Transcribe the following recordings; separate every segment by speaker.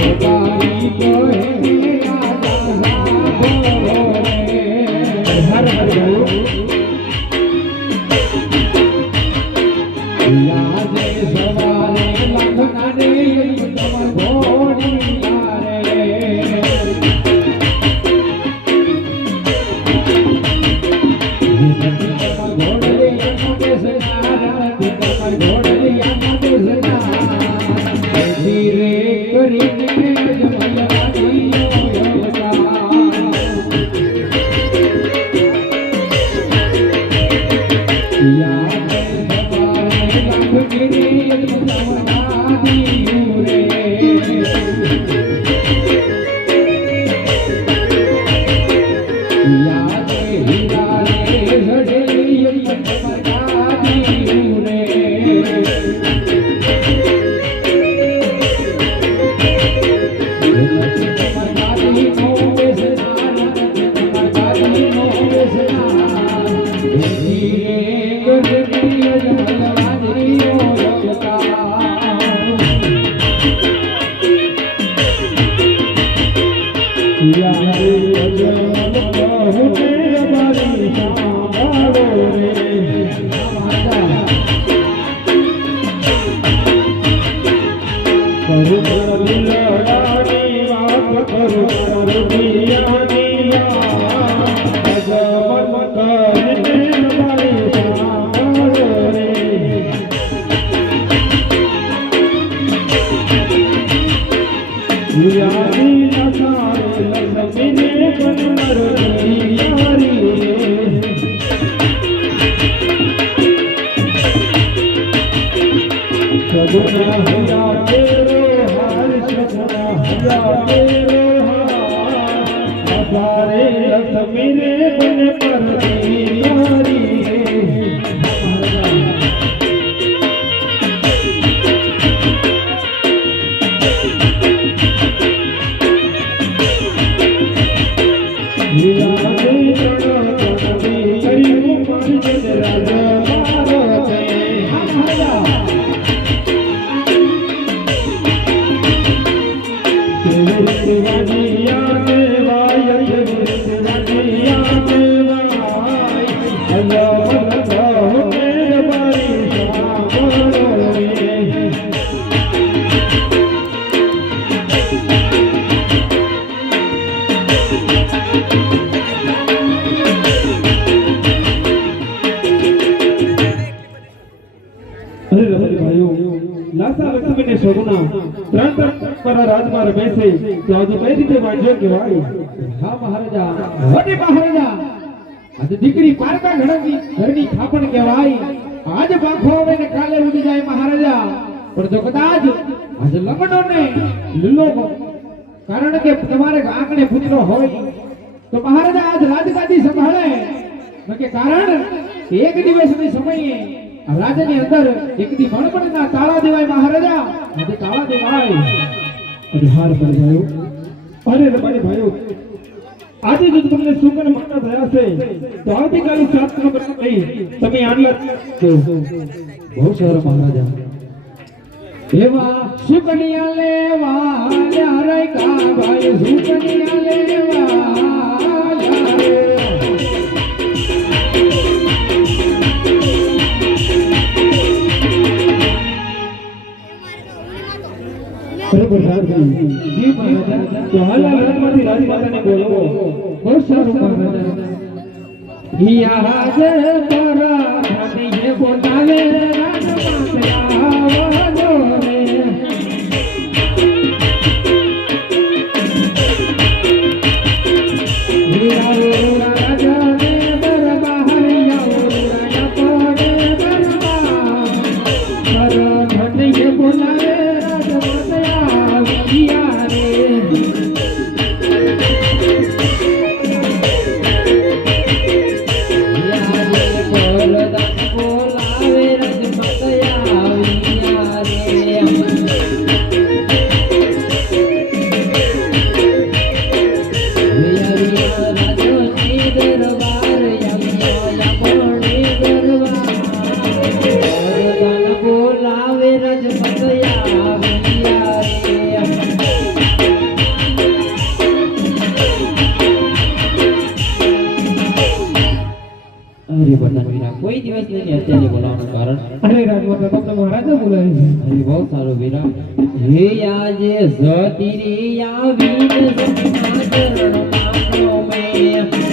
Speaker 1: Thank you. Yeah. ત્રણ પર રાજમાં રમે છે તો આજે કઈ રીતે વાંચ્યો કહેવાય
Speaker 2: હા મહારાજા વડે મહારાજા આજે દીકરી પારકા ઘરની ઘરની થાપણ કહેવાય આજ પાંખો આવે ને કાલે ઉડી જાય મહારાજા પણ જો કદાચ આજે લગ્નો ને લીલો કારણ કે તમારે આંગણે પુત્ર હોય તો મહારાજા આજ રાજગાદી સંભાળે ન કે કારણ કે એક દિવસની સમયે આ રાજ્યની અંદર એક દી મણમણના તાળા દેવાય મહારાજા આજે તાળા દેવાય
Speaker 1: અરે હાર પર ભાઈઓ અરે રબારી ભાઈઓ, આજે જો તમને સુગન માતા થયા છે, તો આવતીકાલે સાત નંબર નહીં તમે આટલા
Speaker 2: બહુ સારો મહારાજા. એવા સુકનિયા લેવા, યારે કા ભાઈ, સુકનિયા લેવા.
Speaker 1: સાહેબ
Speaker 2: જી મહારાજા
Speaker 1: આ રથમાંથી રાજમાતાને બોલાવો.
Speaker 2: બહુ સારું મહારાજા હિયા જે પરા ધણીએ બોલાવે અરે બટા કોઈ દિવસ નહીં અત્યારે બોલાવવાનું કારણ.
Speaker 1: અરે રાજમાતા ફક્ત મહારાજા બોલાવે છે.
Speaker 2: અરે બહુ સારું વીરા હે આજે જતી રે આવીને જમના ચરણમાં મે.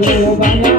Speaker 1: Eu oba.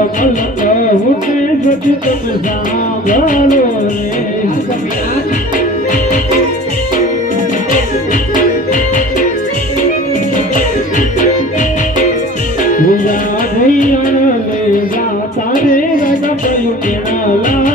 Speaker 1: વાત અજમલ કહુને સતી તમે સાંભળો રે યા જૈયા લે જા તારે રગ કેવાય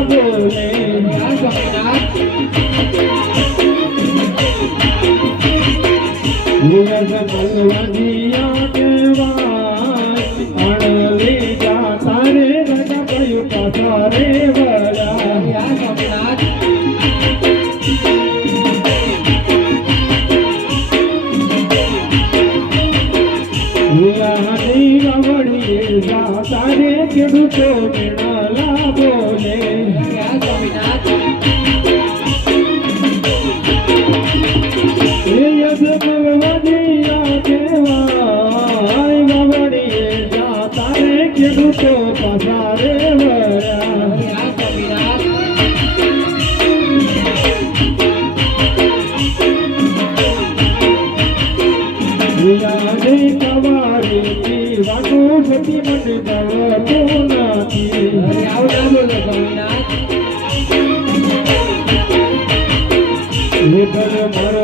Speaker 1: વિઠ્ઠલ મારો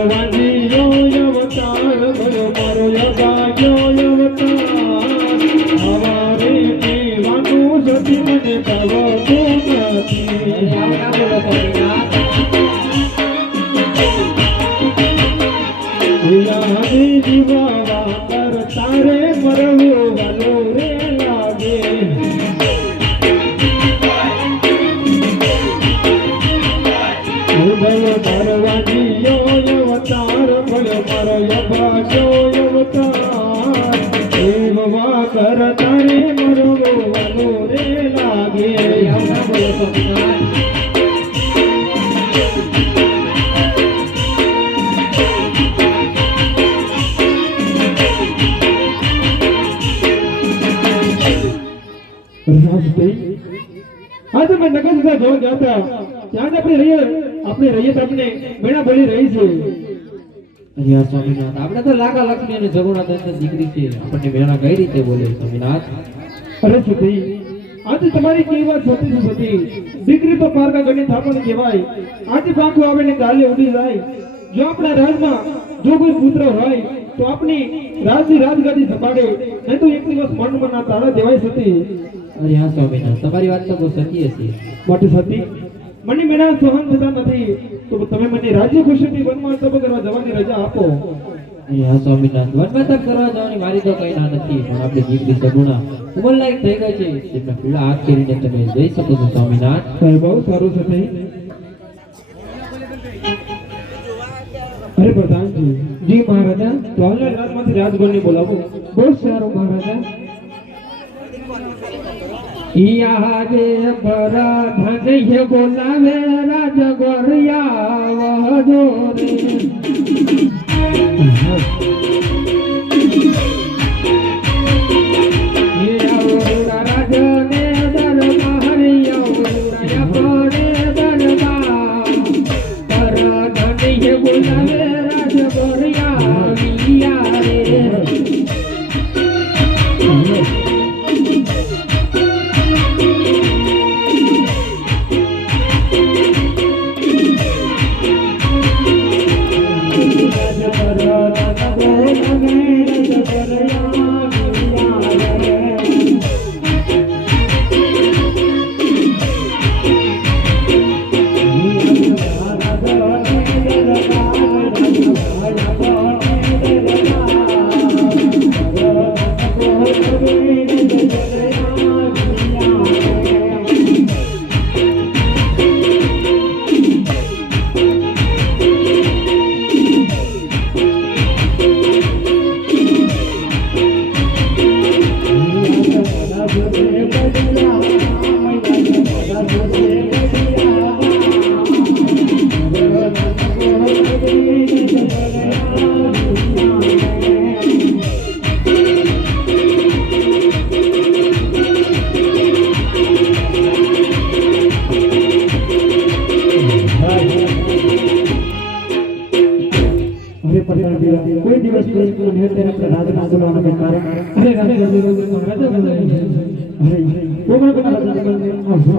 Speaker 1: આજે મેં નગર જોવા ગયા હતા ત્યાં આપણે રહીએ. આપણે રહીએ તો આપણે મેળા બોલી રહી છે.
Speaker 2: અહીંયા સ્વામિનાથ આપણે તો લાગા લક્ષ્મી અને જગુણા દીકરી છે આપણને મેળા કઈ રીતે બોલે સ્વામિનાથ?
Speaker 1: અરે સતી આજે તમારી કેવી વાત સતી દીકરી તો પારકા ગણી થાપણ કહેવાય. આજે પાંખો આવે ને ગાલે ઉડી જાય. જો આપણા રાજમાં જો કોઈ પુત્ર હોય તો આપણી રાજની રાજગાદી સંભાળે. નહીં તો એક દિવસ મન મના તાળા દેવાય સતી.
Speaker 2: અરે હા સ્વામિનાથ તમારી વાત તો સત્ય છે
Speaker 1: માટે સતી મને મેળા સહન થતા નથી. તો તમે મને રાજ્ય ખુશીથી વનમાં તપ કરવા જવાની રજા આપો.
Speaker 2: અરે હા સ્વામિનાથ વનમાં તપ કરવા જવાની મારી તો કઈ ના નથી પણ આપણી દીકરી સગુણા ઉંમર થઈ ગઈ છે. તેમના પીળા હાથ કરીને તમે જઈ શકો છો સ્વામિનાથ
Speaker 1: સાહેબ બહુ સારું છે નહીં અરે પ્રધાનજી જી મહારાજા રાજમાંથી બોલાવો. બહુ સારું મહારાજા.
Speaker 2: યાદે ભરા ધનય બોલાવે રાજ ગોરિયા વહજો રે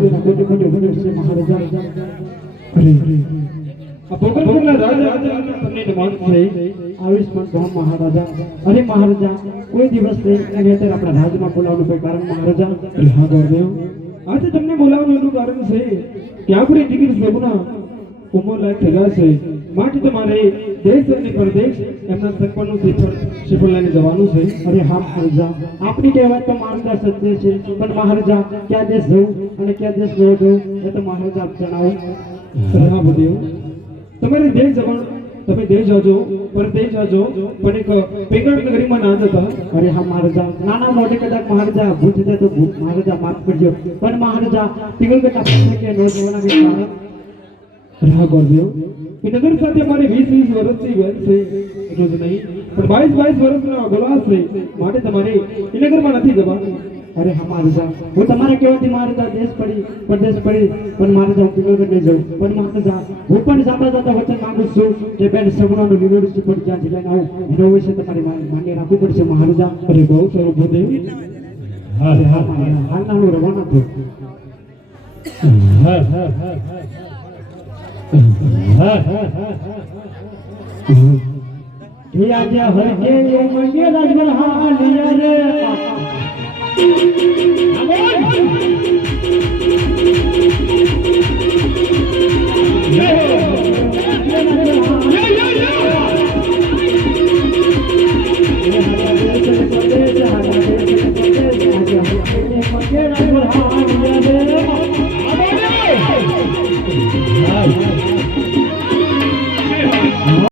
Speaker 3: મહારાજા કોઈ દિવસ આપણા રાજમાં બોલાવવાનું કોઈ કારણ મહારાજા
Speaker 1: આજે તમને બોલાવવાનું કારણ છે કે આપણી દીકરી શોભના થયા છે. માટે તમારે દેશ અને પરદેશ એમના સગપણનું શિફળ શિફળ લઈને જવાનું છે.
Speaker 3: અરે હા, મહારાજા આપણી કહેવત તો મહારાજા સત્ય છે. પણ મહારાજા, ક્યાં દેશ જવું અને ક્યાં દેશ ન જવું એ તો મહારાજા આપ જણાવો.
Speaker 1: હા ભૂદેવ તમારે દેશ જવાનું તમે દેશ જાજો, પરદેશ જજો, પણ એક પેગડ નગરીમાં ના જતા.
Speaker 3: અરે હા, મહારાજા, નાના મોટે કદાચ મહારાજા ભૂત જાય તો ભૂત મહારાજા માફ કરજો. પણ મહારાજા ટિકલ કદાચ નો જવાના કારણ
Speaker 1: અરે હા ગૌરદેવ નગર સાથે અમારે વીસ વીસ વર્ષથી વેર છે. એટલું જ નહીં, પણ બાવીસ બાવીસ વર્ષના ગોલાસ છે, માટે તમારે નગરમાં નથી જવાનું.
Speaker 3: અરે હા મહારાજા હું તમારે કહેવાથી ત્યાં દેશ પડી, પરદેશ પડી, પણ મારે હું ટિકલ કરી જાઉં. પણ મારે જા હું પણ જાતા જાતા વચન માંગુ છું કે બેન સગુણાનું યુનિવર્સિટી પર જ્યાં જઈને આવું, એનો વિશે તમારે માન્ય રાખવું પડશે મહારાજા
Speaker 1: અરે બહુ સારું ભૂદેવ
Speaker 3: હા હા મહારાજા હાલ धिया के हर के ये मंगे लगल हालिया रे